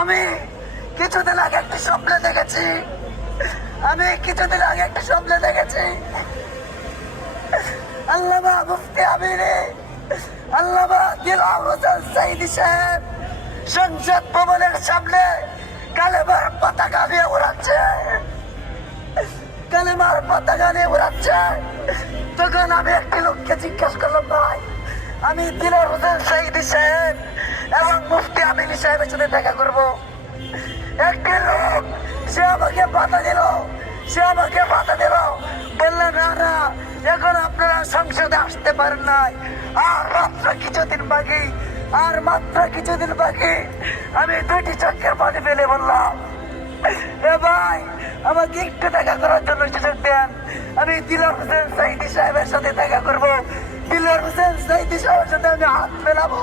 আমি কিছুদিন আগে একটি স্বপ্ন দেখেছি। আল্লামা মুফতি আমিরে আল্লামা দিলওয়ার হোসেন সাঈদী সাহেব সংসদ ভবনের সামনে কালেমার পতাকা নিয়ে উড়াচ্ছে। তখন আমি একটি লোককে জিজ্ঞেস করলাম, ভাই আমি দিলওয়ার হোসেন সাঈদী সাহেব এবং মুফতি আমিনী সাহেবের সাথে দেখা করবো। একটি লোক সে আমাকে বাধা দিল, বললে না, এখন আপনারা সংসদে আসতে পারেন নাই, আর মাত্র কিছুদিন বাকি। আমি দুইটি চোখের পানি ফেলে বললাম, এ ভাই আমাকে একটু দেখা করার জন্য সুযোগ দেন, আমি দিলওয়ার হোসেন সাঈদী সাহেবের সাথে দেখা করবো। দিলওয়ার হোসেন সাঈদী সাহেবের সাথে আমি হাত মেলাবো,